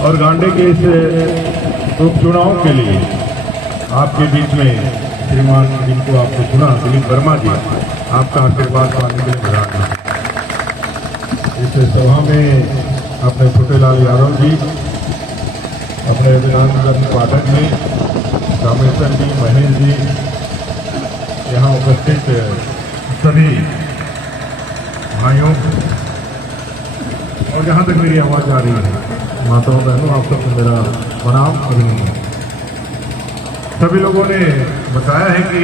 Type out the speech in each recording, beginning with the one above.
और गांडे के इस उपचुनाव के लिए आपके बीच में श्रीमान जिनको आपने चुना, दिलीप वर्मा जी, आपका आशीर्वाद पाने के लिए विराजमान। इस सभा में अपने छोटेलाल यादव जी, अपने विधानसभा पाठक जी, रामेश्वर जी, महेश जी, यहाँ उपस्थित सभी भाइयों, और जहाँ तक मेरी आवाज़ आ रही है माताओं बहनों, आप सबको मेरा प्रणाम अभिनंदन। सभी लोगों ने बताया है कि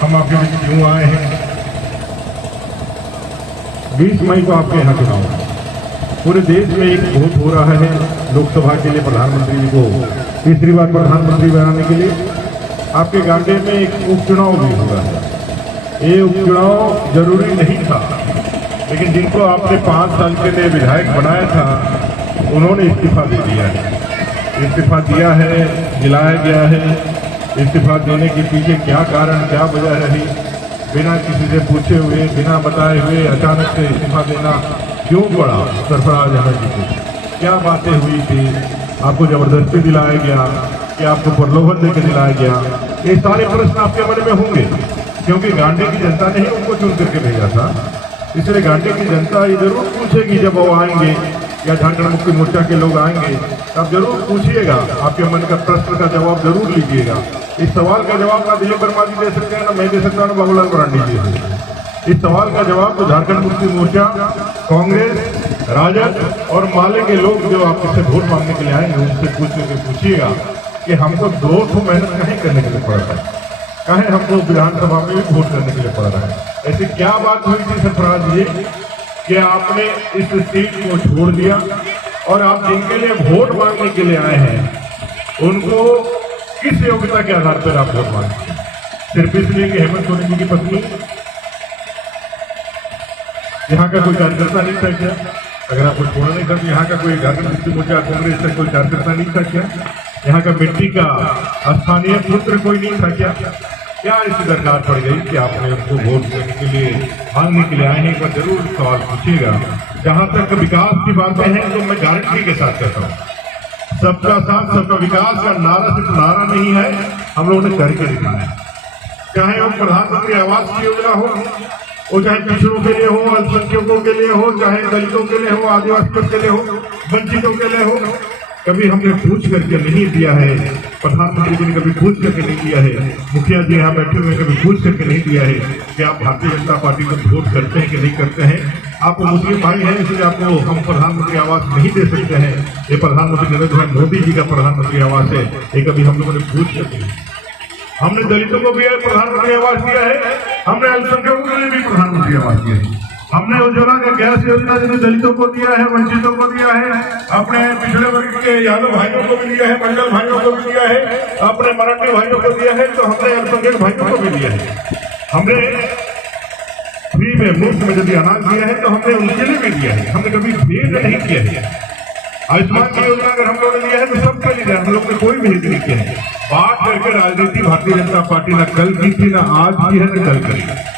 हम आपके बीच क्यों आए हैं। 20 मई को आपके यहाँ चुनाव है। पूरे देश में एक वोट हो रहा है लोकसभा के लिए, प्रधानमंत्री जी को तीसरी बार प्रधानमंत्री बनाने के लिए। आपके गांडे में एक उपचुनाव भी हो रहा है। ये उपचुनाव जरूरी नहीं था, लेकिन जिनको आपने 5 साल के लिए विधायक बनाया था उन्होंने इस्तीफा दे दिया है। इस्तीफा दिया है, दिलाया गया है। इस्तीफा देने के पीछे क्या कारण, क्या वजह रही, बिना किसी से पूछे हुए, बिना बताए हुए अचानक से इस्तीफा देना क्यों पड़ा सरफराज अहमद जी को? क्या बातें हुई थी? आपको जबरदस्ती दिलाया गया कि आपको प्रलोभन देकर दिलाया गया? ये सारे प्रश्न आपके मन में होंगे, क्योंकि गांडे की जनता ने ही उनको चुन करके भेजा था। इसलिए गांडे की जनता ये जरूर पूछेगी जब वो आएंगे, या झारखंड मुक्ति मोर्चा के लोग आएंगे, तब जरूर पूछिएगा, आपके मन का प्रश्न का जवाब जरूर लीजिएगा। इस सवाल का जवाब ना दिलीप वर्मा जी दे सकते हैं, ना मैं दे सकता हूँ, ना बाबूलाल मरांडी जी दे सकते हैं। इस सवाल का जवाब तो झारखंड मुक्ति मोर्चा, कांग्रेस, राजद और माले के लोग जो आपसे वोट मांगने के लिए आएंगे उनसे पूछ करके पूछिएगा कि हमको 2 ठो मेहनत नहीं करने के लिए पड़ रहा है, कहें हमको विधानसभा में भी वोट करने के लिए पड़ रहा है। ऐसी क्या बात हुई थी सरफराज जी कि आपने इस सीट को छोड़ दिया, और आप जिनके लिए वोट मांगने के लिए आए हैं उनको किस योग्यता के आधार पर आप वोट मांगते हैं? सिर्फ इसलिए कि हेमंत सोरेन जी की पत्नी यहाँ का कोई कार्यकर्ता नहीं था क्या? अगर आपको छोड़ना नहीं था तो यहाँ का कोई झारखंड मुक्ति मोर्चा कांग्रेस का कोई कार्यकर्ता नहीं था क्या? यहाँ का मिट्टी का स्थानीय पुत्र कोई नहीं था क्या? क्या इसकी दरकार पड़ गई कि आपने उनको वोट देने के लिए मांगने के लिए आए हैं? एक बार जरूर सवाल पूछिएगा। जहां तक विकास की बातें हैं तो मैं गारंटी के साथ कहता हूँ, सबका साथ सबका विकास का नारा सिर्फ नारा नहीं है, हम लोगों ने करके दिखाया। चाहे वो प्रधानमंत्री आवास की योजना हो, वो चाहे पिछड़ों के लिए हो, अल्पसंख्यकों के लिए हो, चाहे दलितों के लिए हो, आदिवासियों के लिए हो, वंचितों के लिए हो, कभी हमने पूछ करके नहीं दिया है। प्रधानमंत्री जी ने कभी पूछ करके नहीं दिया है। मुखिया जी यहाँ बैठे हुए कभी पूछ करके नहीं दिया है कि आप भारतीय जनता पार्टी को वोट करते हैं कि नहीं करते हैं। आप मुस्लिम भाई हैं, इसलिए आपको हम प्रधानमंत्री आवास नहीं दे सकते हैं। ये प्रधानमंत्री नरेंद्र भाई मोदी जी का प्रधानमंत्री आवास है, ये कभी हम लोगों ने पूछ करके। हमने दलितों को भी प्रधानमंत्री आवास दिया है, हमने अल्पसंख्यकों के लिए भी प्रधानमंत्री आवास दिया है, हमने उज्ज्वला का गैस योजना जिन्हें दलितों को दिया है, वंचितों को दिया है, अपने पिछड़े वर्ग के यादव भाइयों को भी दिया है, मंडल भाइयों को भी दिया है, अपने मराठी भाइयों को दिया है, तो हमने अल्पसंख्यक भाइयों को भी दिया है। हमने फ्री में मुफ्त में यदि अनाज दिया है तो हमने उनके लिए भी दिया है, हमने कभी भेद नहीं किया है। आयुष्मान की योजना अगर हम लोगों ने दिया है तो सबके लिए दिया, हम लोग ने कोई भेद नहीं किया है। बात करके राजनीति भारतीय जनता पार्टी न कल की थी, न आज की है, न कल करेगी।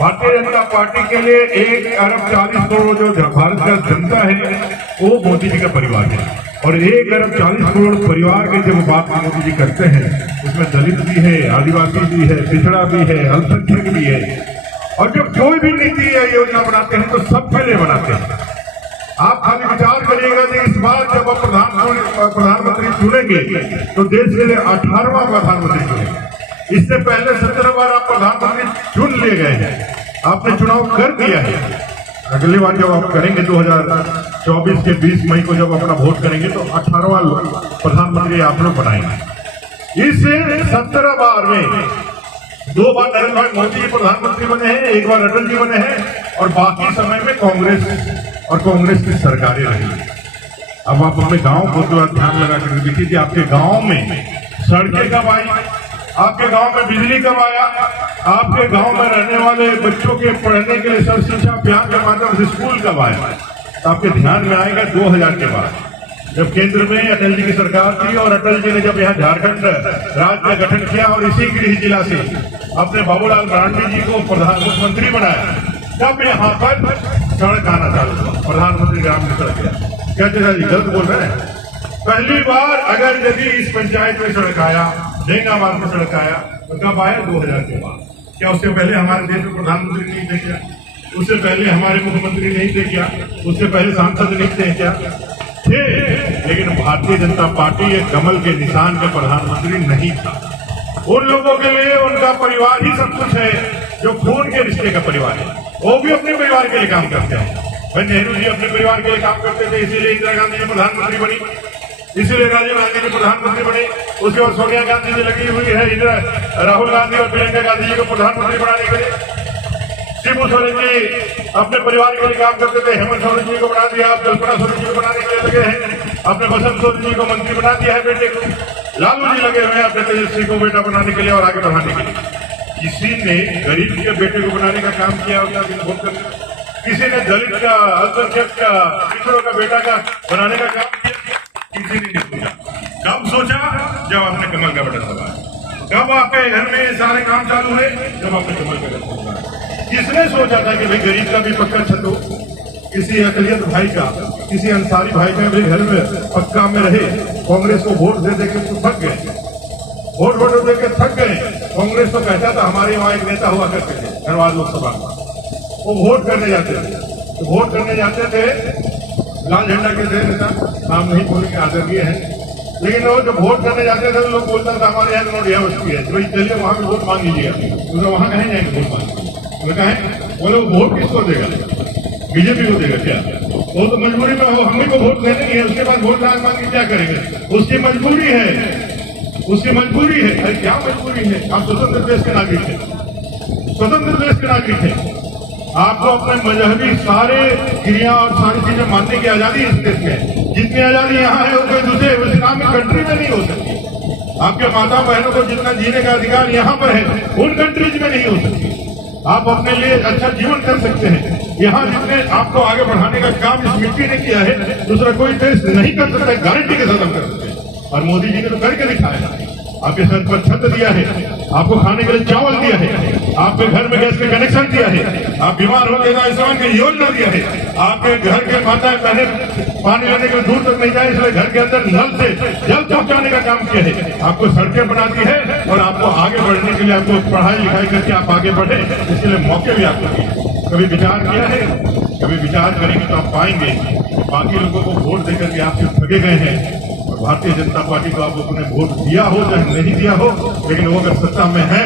भारतीय जनता पार्टी के लिए 1 अरब 40 करोड़ जो भारत का जनता है वो मोदी जी का परिवार है, और 1 अरब 40 करोड़ परिवार के जब बात मोदी जी करते हैं उसमें दलित भी है, आदिवासी भी है, पिछड़ा भी है, अल्पसंख्यक भी है। और जब कोई भी नीति या योजना बनाते हैं तो सबके लिए बनाते हैं। आप खाली विचार करिएगा कि इस बार जब आप प्रधानमंत्री चुनेंगे तो देश के लिए 18वां प्रधानमंत्री चुनेंगे। इससे पहले 17 बार आप प्रधानमंत्री चुन लिए गए हैं, आपने चुनाव कर दिया है। अगली बार जब आप करेंगे 2024 के 20 मई को जब अपना वोट करेंगे तो 18वां प्रधानमंत्री आप लोग बनाएंगे। इस 17 बार में 2 बार नरेंद्र भाई मोदी जी प्रधानमंत्री बने हैं, 1 बार अटल जी बने हैं, और बाकी समय में कांग्रेस की सरकारें रही। अब आप अपने गांव को तो ध्यान लगा कर देखिए कि आपके गांव में सड़कें कब आई, आपके गांव में बिजली कब आया, आपके गांव में रहने वाले बच्चों के पढ़ने के लिए सर्व शिक्षा अभियान के माध्यम से स्कूल कब आया। तो आपके ध्यान में आएगा 2000 के बाद जब केंद्र में अटल जी की सरकार थी, और अटल जी ने जब यहाँ झारखंड राज्य का गठन किया और इसी गृह जिला से अपने बाबूलाल मरांडी जी को मुख्यमंत्री बनाया, तब यहाँ पर सड़क आना चालू हुआ, प्रधानमंत्री ग्रामीण सड़क। क्या जी गलत बोल रहे हैं? पहली बार अगर यदि इस पंचायत में सड़क आया, जैनाबाद में सड़क आया, तो कब आया? 2000 के बाद। क्या उससे पहले हमारे देश में प्रधानमंत्री नहीं थे क्या? उससे पहले हमारे मुख्यमंत्री नहीं थे क्या? उससे पहले सांसद नहीं थे क्या? थे, लेकिन भारतीय जनता पार्टी एक कमल के निशान के प्रधानमंत्री नहीं था। उन लोगों के लिए उनका परिवार ही सब कुछ है, जो खून के रिश्ते का परिवार है। वो भी अपने परिवार के लिए काम करते हैं। भाई नेहरू जी अपने परिवार के लिए काम करते थे, इसीलिए इंदिरा गांधी जी प्रधानमंत्री बनी, इसीलिए राजीव गांधी जी प्रधानमंत्री बने। उसके बाद सोनिया गांधी जी लगी हुई है राहुल गांधी और प्रियंका गांधी जी को प्रधानमंत्री बनाने के लिए। शिबू सोरेन जी अपने परिवार के लिए काम करते थे, हेमंत सोरेन जी को बना दिया, आप कल्पना सोरेन जी को बनाने के लिए लगे हैं, अपने बसंत सोरेन जी को मंत्री बना दिया है बेटे को। लालू जी लगे हुए हैं अपने तेजस्वी को बेटा बनाने के लिए और आगे बढ़ाने के लिए। किसी ने गरीब के बेटे को बनाने का काम किया होता है वोट करके, किसी ने दलित का, अल्पसंख्यक का, पिछड़ों का बेटा का बनाने का काम किया, किसी ने नहीं सोचा। कब सोचा? जब आपने कमल का बटन दबाया। कब आपके घर में सारे काम चालू हुए? जब आपने कमल का बटन दबाया। किसने सोचा था कि भाई गरीब का भी पक्का छत हो, किसी अकलियत भाई का, किसी अंसारी भाई का भी घर में पक्का में रहे? कांग्रेस को वोट दे के तो थक गए, वोट दे के थक गए। कांग्रेस तो कहता था, हमारे वहां एक नेता हुआ करते थे धनबाद लोकसभा में, वो वोट करने जाते थे, तो वोट करने जाते थे, लाल झंडा के थे नेता, नाम नहीं बोलेंगे, आदरणीय है, लेकिन वो जब वोट करने जाते थे तो लोग बोलता था हमारे यहाँ नोट यह वस्तु है, तो चलिए वहां पे वोट मांग लीजिएगा। तो वहां कहीं जाएंगे वोट मांग, बोले वोट किसको देगा? बीजेपी को देगा क्या? वो तो मजबूरी में हो, हम ही को वोट देने है, उसके बाद वोट मांग के क्या करेंगे? उसकी मजबूरी है, उसकी मजबूरी है। अरे क्या मजबूरी है? आप स्वतंत्र देश के नागरिक हैं, स्वतंत्र देश के नागरिक हैं। आपको अपने मजहबी सारे क्रिया और सारी चीजें मानने की आजादी इस देश में। जितनी आजादी यहाँ है वो कोई दूसरे इस्लामिक कंट्री में नहीं हो सकती। आपके माता बहनों को जितना जीने का अधिकार यहाँ पर है, उन कंट्रीज में नहीं हो सकती। आप अपने लिए अच्छा जीवन कर सकते हैं। यहाँ जितने आपको आगे बढ़ाने का काम इस मिट्टी ने किया है, दूसरा कोई देश नहीं कर सकता, गारंटी के साथ हम कर सकते हैं। और मोदी जी ने तो करके दिखाया। आपके सर पर छत दिया है, आपको खाने के लिए चावल दिया है, आपके घर में गैस का कनेक्शन दिया है, आप बीमार हो गए तो आयुष्मान की योजना दिया है, आपके घर के माताएं बहनें पानी लेने के लिए दूर तक नहीं जाए, इसलिए घर के अंदर नल से जल पहुंचाने का काम किया है। आपको सड़कें बनाती है और आपको आगे बढ़ने के लिए, आपको पढ़ाई लिखाई करके आप आगे बढ़े, इसके लिए मौके भी आपको दिए। कभी विचार किया है? कभी विचार करेंगे तो आप पाएंगे बाकी लोगों को वोट देकर के आपसे ठगे गए हैं। भारतीय जनता पार्टी को आप लोगों ने वोट दिया हो चाहे नहीं दिया हो, लेकिन वो अगर सत्ता में है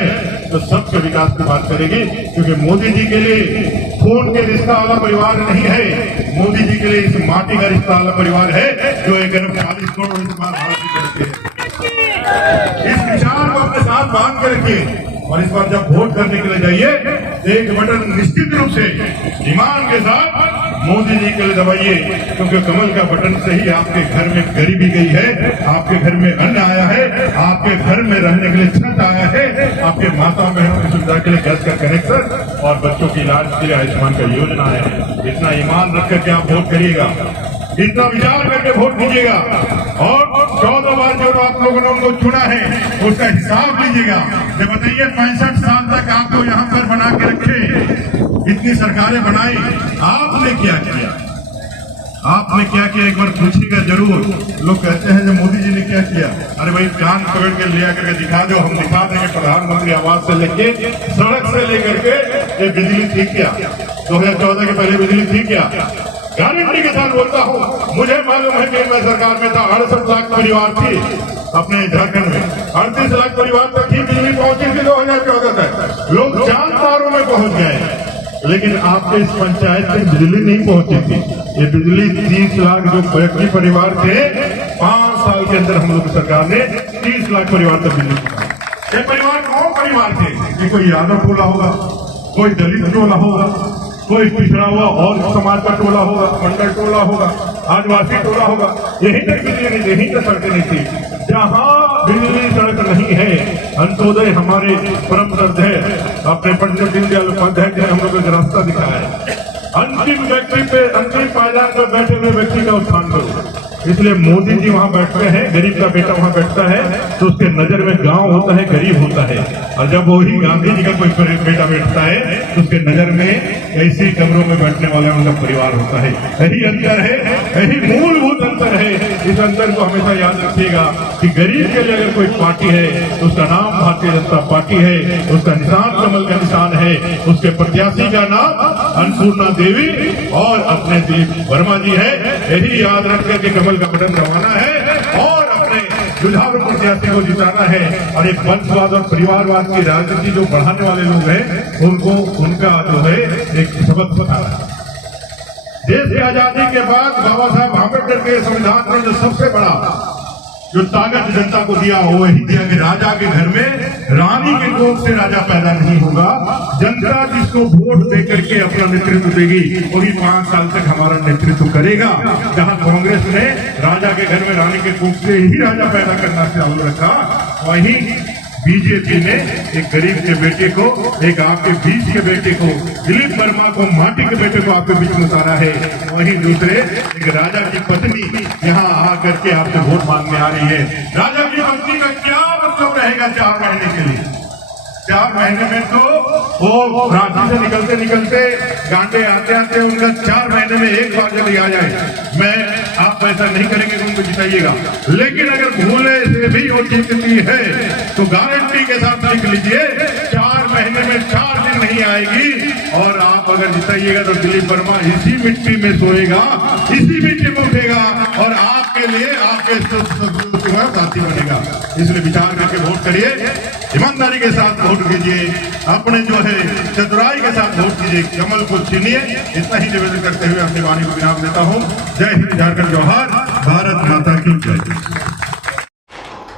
तो सबके विकास की बात करेगी, क्योंकि मोदी जी के लिए खून के रिश्ता वाला परिवार नहीं है। मोदी जी के लिए इस माटी का रिश्ता वाला परिवार है, जो 140 करोड़ भारत की करके इस विचार को अपने साथ बांध कर रखिए। और इस बार जब वोट करने के लिए जाइए, एक बटन निश्चित रूप से ईमान के साथ मोदी जी के लिए दबाइए, क्योंकि कमल का बटन से ही आपके घर में गरीबी गई है, आपके घर में अन्न आया है, आपके घर में रहने के लिए छत आया है, आपके माता बहनों की सुविधा के लिए गैस का कनेक्शन और बच्चों की इलाज के लिए आयुष्मान का योजना है। इतना ईमान रख करके आप वोट करिएगा, इतना विचार करके वोट दीजिएगा। और 14 बार जो आप लोगों ने उनको चुना है उसका हिसाब लीजिएगा। ये बताइए 65 साल तक आपको यहाँ पर बना के रखे, इतनी सरकारें बनाई, आपने क्या किया? आपने क्या किया? एक बार पूछिएगा जरूर। लोग कहते हैं जब मोदी जी ने क्या किया, अरे भाई कान पकड़ के लिया करके दिखा दो, हम दिखा देंगे। प्रधानमंत्री आवास से लेके सड़क से लेकर के ये बिजली थी क्या? 2014 के पहले बिजली थी क्या? गारंटी के साथ बोलता हूँ, मुझे मालूम है कि मैं सरकार में था, 68 लाख परिवार थी अपने झारखंड में, 38 लाख परिवार तक ही बिजली पहुंची थी 2014 तक। लोग चांद तारों में पहुंच गए, लेकिन आपके इस पंचायत में बिजली नहीं पहुंची थी। ये बिजली 30 लाख जो व्यक्ति परिवार थे, 5 साल के अंदर हम लोग सरकार ने 30 लाख परिवार तक बिजली पहुंचाई। ये परिवार कौन परिवार थे? ये कोई यादव टोला होगा, कोई दलित टोला होगा, कोई पिछड़ा हुआ और समाज का टोला होगा, मंडल टोला होगा, आदिवासी टोला होगा। यही तक बिजली नहीं, यही तक सड़कें नहीं थी। जहाँ बिजली सड़क नहीं है, अंत्योदय हमारे परम दर्द है, अपने पंडित दीनदयाल उपाध्याय जी ने हम लोगों को रास्ता दिखाया है। अंतिम व्यक्ति पे, अंतिम पायदान पर बैठे हुए व्यक्ति का उत्थान करो। इसलिए मोदी जी वहां बैठते हैं, गरीब का बेटा वहां बैठता है, तो उसके नजर में गांव होता है, गरीब होता है। और जब वही गांधी जी का कोई बेटा बैठता है तो उसके नजर में ऐसे कमरों में बैठने वाला उनका परिवार होता है। यही अंतर है, यही मूलभूत अंतर है। इस अंतर को हमेशा याद रखिएगा कि गरीब के लिए अगर कोई पार्टी है तो उसका नाम भारतीय जनता पार्टी है, उसका निशान कमल का निशान है, उसके प्रत्याशी का नाम अन्नपूर्णा देवी और अपने दिलीप वर्मा जी है। यही याद रख करके कमल का बटन दबाना है और अपने जुझारू प्रत्याशी को जिताना है। और एक वंशवाद और परिवारवाद की राजनीति जो बढ़ाने वाले लोग हैं उनको उनका जो है एक सबक बताना है। देश की आजादी के बाद बाबा साहब आम्बेडकर के संविधान ने जो सबसे बड़ा जो ताकत जनता को दिया वो वही दिया कि राजा के घर में रानी के कोख से राजा पैदा नहीं होगा। जनता जिसको वोट दे करके अपना नेतृत्व देगी वही 5 साल तक हमारा नेतृत्व करेगा। जहां कांग्रेस ने राजा के घर में रानी के कोख से ही राजा पैदा करना चालू रखा, वहीं बीजेपी ने एक गरीब के बेटे को, एक आपके बीच के बेटे को, दिलीप वर्मा को माटी के बेटे को आपके बीच में उतारा है। वहीं दूसरे एक राजा की पत्नी यहाँ आकर के आपसे वोट मांगने आ रही है। राजा की पत्नी का क्या मतलब रहेगा 4 महीने के लिए? 4 महीने में तो वो रांची से निकलते निकलते गांडे आते आते उनका 4 महीने में एक बार जब आ जाए। मैं आप ऐसा नहीं करेंगे तो उनको जिताइएगा, लेकिन अगर भूले से भी वो जीतती है तो गारंटी के साथ लिख लीजिए 4 महीने में 4 दिन नहीं आएगी। और आप अगर जिताइएगा तो दिलीप वर्मा इसी मिट्टी में सोएगा, इसी मिट्टी में उठेगा और आपके लिए आपके साथी बनेगा। इसलिए विचार करके वोट करिए, ईमानदारी के साथ वोट कीजिए, अपने जो है चतुराई के साथ वोट कीजिए, कमल को चुनिए। इतना ही निवेदन करते हुए अपनी वाणी को विराम देता हूँ। जय हिंद, झारखंड जोहार, भारत माता की जय।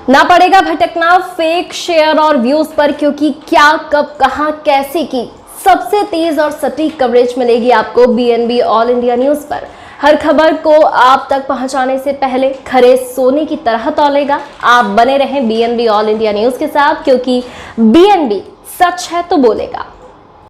ना पड़ेगा भटकना फेक शेयर और व्यूज पर, क्योंकि क्या कब कहां कैसे की सबसे तेज और सटीक कवरेज मिलेगी आपको बीएनबी ऑल इंडिया न्यूज पर। हर खबर को आप तक पहुंचाने से पहले खरे सोने की तरह तौलेगा। आप बने रहें बीएनबी ऑल इंडिया न्यूज के साथ, क्योंकि बीएनबी सच है तो बोलेगा।